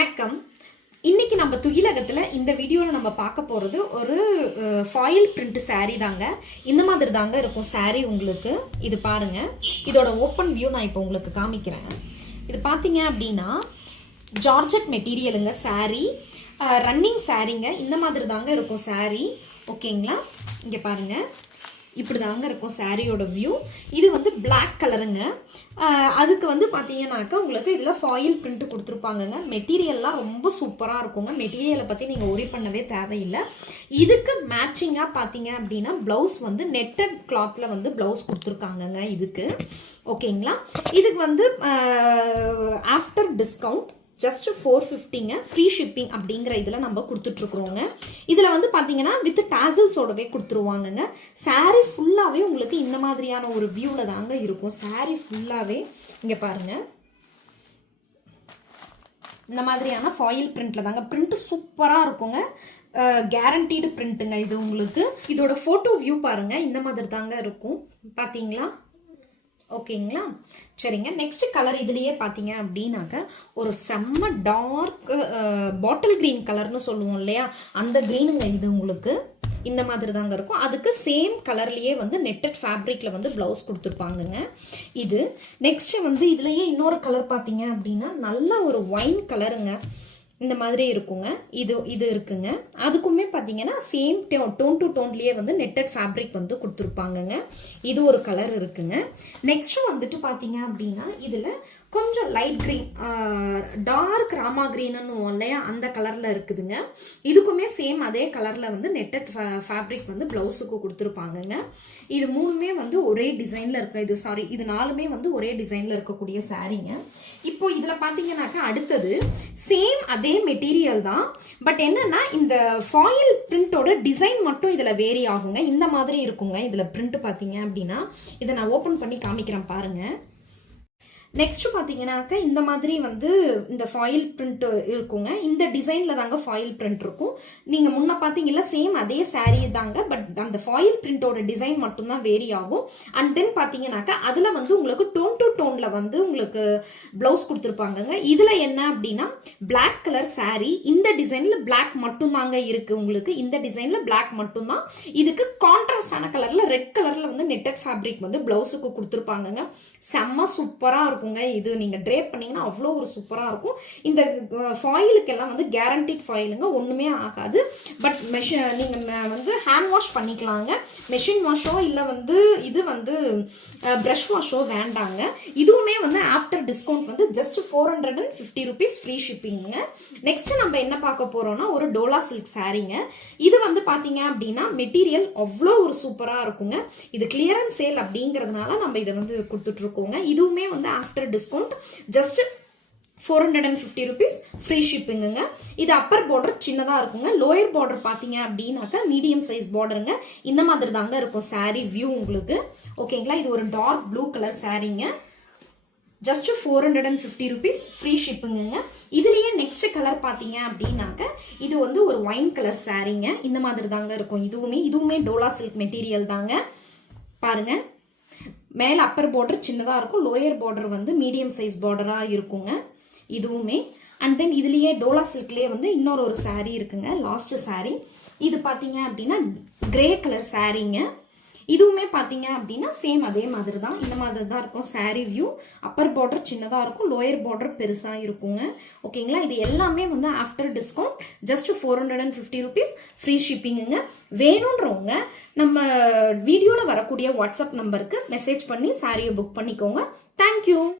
வணக்கம். இன்னைக்கு நம்ம துகிலகத்துல இந்த வீடியோல நம்ம பார்க்க போறது ஒரு ஃபாயில் பிரிண்ட் saree தாங்க. இந்த மாதிரி தாங்க இருக்கும் saree உங்களுக்கு. இது பாருங்க. இதோட ஓப்பன் வியூ நான் இப்போ உங்களுக்கு காமிக்கிறேன். இது பாத்தீங்க அப்படின்னா ஜார்ஜெட் மெட்டீரியலுங்க saree. ரன்னிங் சாரீங்க. இந்த மாதிரி தாங்க இருக்கும் saree. ஓகேங்களா? இங்க பாருங்க. இப்படி தாங்க இருக்கும் சாரியோட வியூ. இது வந்து பிளாக் கலருங்க. அதுக்கு வந்து பார்த்தீங்கன்னாக்கா உங்களுக்கு இதில் ஃபாயில் பிரிண்ட் கொடுத்துருப்பாங்கங்க. மெட்டீரியல்லாம் ரொம்ப சூப்பராக இருக்குங்க. மெட்டீரியலை பற்றி நீங்கள் ஒரி பண்ணவே தேவையில்லை. இதுக்கு மேட்சிங்காக பார்த்தீங்க அப்படின்னா ப்ளவுஸ் வந்து நெட்டட் கிளாத்தில் வந்து ப்ளவுஸ் கொடுத்துருக்காங்கங்க இதுக்கு. ஓகேங்களா? இதுக்கு வந்து ஆஃப்டர் டிஸ்கவுண்ட் ஜஸ்ட் 450ங்க. ஃப்ரீ ஷிப்பிங் அப்படிங்கிற இதில் நம்ம கொடுத்துட்ருக்குறோங்க. இதில் வந்து பார்த்தீங்கன்னா வித் டாசல்ஸோடவே கொடுத்துருவாங்கங்க. சாரீ ஃபுல்லாகவே உங்களுக்கு இந்த மாதிரியான ஒரு வியூவில் தாங்க இருக்கும். சாரீ ஃபுல்லாகவே இங்கே பாருங்கள், இந்த மாதிரியான ஃபாயில் பிரிண்ட்ல தாங்க. பிரிண்ட் சூப்பராக இருக்குங்க. கேரண்டீடு பிரிண்ட்டுங்க இது உங்களுக்கு. இதோட ஃபோட்டோ வியூ பாருங்க. இந்த மாதிரி தாங்க இருக்கும். பார்த்தீங்களா? ஓகேங்களா? சரிங்க. நெக்ஸ்ட் கலர் இதுலயே பார்த்தீங்க அப்படின்னாக்க ஒரு செம்ம டார்க் பாட்டில் கிரீன் கலர்னு சொல்லுவோம் இல்லையா, அந்த கிரீனுங்க இது உங்களுக்கு. இந்த மாதிரி தாங்க இருக்கும். அதுக்கு சேம் கலர்லயே வந்து நெட்டட் ஃபேப்ரிக்ல வந்து பிளவுஸ் கொடுத்துருப்பாங்கங்க இது. நெக்ஸ்ட் வந்து இதுலயே இன்னொரு கலர் பார்த்தீங்க அப்படின்னா நல்ல ஒரு ஒயின் கலருங்க. இந்த மாதிரி இருக்குங்க. இது இருக்குங்க. அதுக்குமே பார்த்தீங்கன்னா சேம் டோன் டு டோன்லேயே வந்து நெட்டட் ஃபேப்ரிக் வந்து கொடுத்துருப்பாங்கங்க. இது ஒரு கலர் இருக்குங்க. நெக்ஸ்ட் வந்துட்டு பார்த்தீங்க அப்படின்னா இதில் கொஞ்சம் லைட் க்ரீன், டார்க் ராமா க்ரீன்னு இல்லையா, அந்த கலரில் இருக்குதுங்க. இதுக்குமே சேம் அதே கலரில் வந்து நெட்டட் ஃபேப்ரிக் வந்து ப்ளவுஸுக்கு கொடுத்துருப்பாங்கங்க. இது மூணுமே வந்து ஒரே டிசைனில் இருக்கு. இது நாலுமே வந்து ஒரே டிசைனில் இருக்கக்கூடிய சாரீங்க. இப்போ இதில் பார்த்தீங்கன்னாக்கா அடுத்தது சேம் அதே மெட்டீரியல் தான். பட் என்னன்னா இந்த ஃபாயில் பிரிண்டோட டிசைன் மட்டும் இதுல வேரி ஆகுங்க. இந்த மாதிரி இருக்குங்க இதுல பிரிண்ட் பாத்தீங்க அப்படின்னா. இதை நான் ஓபன் பண்ணி காமிக்கிறேன் பாருங்க. நெக்ஸ்ட் பார்த்தீங்கன்னாக்க இந்த மாதிரி வந்து இந்த ஃபாயில் பிரிண்ட் இருக்குங்க. இந்த டிசைனில் தாங்க ஃபாயில் பிரிண்ட் இருக்கும். நீங்கள் முன்ன பார்த்தீங்கன்னா சேம் அதே சாரீ தாங்க. பட் அந்த ஃபாயில் பிரிண்டோட டிசைன் மட்டும்தான் வேரி ஆகும். அண்ட் தென் பார்த்தீங்கன்னாக்கா அதில் வந்து உங்களுக்கு டோன் டு டோனில் வந்து உங்களுக்கு ப்ளவுஸ் கொடுத்துருப்பாங்கங்க. இதில் என்ன அப்படின்னா பிளாக் கலர் சாரீ. இந்த டிசைனில் பிளாக் மட்டும்தாங்க இருக்குது உங்களுக்கு. இந்த டிசைனில் பிளாக் மட்டும்தான். இதுக்கு கான்ட்ராஸ்டான கலரில் ரெட் கலரில் வந்து நெட்டட் ஃபேப்ரிக் வந்து ப்ளவுஸுக்கு கொடுத்துருப்பாங்கங்க. செம்ம சூப்பராக இருக்கும். இது நீங்க ட்ரேப் பண்ணீங்கன்னா அவ்வளோ ஒரு சூப்பரா இருக்கும். இந்த ஃபாயிலுக்கு எல்லாம் வந்து கேரண்டீட் ஃபாயிலுங்க, ஒண்ணுமே ஆகாது. பட் நீங்க வந்து ஹேண்ட் வாஷ் பண்ணிக்கலாங்க. மெஷின் வாஷோ இல்ல வந்து இது வந்து பிரஷ் வாஷோ வேண்டாங்க. இதுவுமே வந்து ஆஃப்டர் டிஸ்கவுண்ட் வந்து ஜஸ்ட் 450 rupees ஃப்ரீ ஷிப்பிங்க. நெக்ஸ்ட் நம்ம என்ன பார்க்க போறோம்னா ஒரு டோலா சில்க் சாரீங்க. இது வந்து பாத்தீங்க அப்படின்னா மெட்டீரியல் அவ்வளோ ஒரு சூப்பரா இருக்குங்க. இது கிளியரன்ஸ் சேல் அப்படிங்கிறதுனால நம்ம இதை வந்து கொடுத்துட்டு இருக்கோங்க. இதுவுமே வந்து after discount just 450 rupees free ஷிப்பிங்குங்க. இது அப்பர் பார்டர் சின்னதா இருக்குங்க. லோயர் பார்டர் பாத்தீங்க அப்படின்னாக்கா மீடியம் சைஸ் பார்டருங்க. இந்த மாதிரி தாங்க இருக்கும் சாரீ வியூ உங்களுக்கு. ஓகேங்களா? இது ஒரு டார்க் ப்ளூ கலர் சாரீங்க. ஜஸ்ட் 450 rupees ஃப்ரீ ஷிப்பிங்குங்க. இதுலயே நெக்ஸ்ட் கலர் பாத்தீங்க அப்படின்னாக்க இது வந்து ஒரு ஒயின் கலர் சாரீங்க. இந்த மாதிரி தாங்க இருக்கும். இதுவுமே டோலா சில்க் மெட்டீரியல் தாங்க. பாருங்க, மேல அப்பர் பார்டர் சின்னதா இருக்கும். லோயர் பார்டர் வந்து மீடியம் சைஸ் பார்டரா இருக்குங்க இதுவுமே. அண்ட் தென் இதுலயே டோலா சில்க்லயே வந்து இன்னொரு சாரீ இருக்குங்க. லாஸ்ட் சாரீ இது பாத்தீங்க அப்படின்னா கிரே கலர் சாரீங்க. இதுவுமே பாத்தீங்க அப்படின்னா சேம் அதே மாதிரி தான். இந்த மாதிரி தான் இருக்கும் சாரீ வியூ. அப்பர் பார்டர் சின்னதா இருக்கும், லோயர் பார்டர் பெருசா இருக்குங்க. ஓகேங்களா? இது எல்லாமே வந்து after discount just 450 rupees free ஷிப்பிங்குங்க. வேணும்ன்றவங்க நம்ம வீடியோல வரக்கூடிய வாட்ஸ்அப் நம்பருக்கு மெசேஜ் பண்ணி சாரியை புக் பண்ணிக்கோங்க. தேங்க்யூ.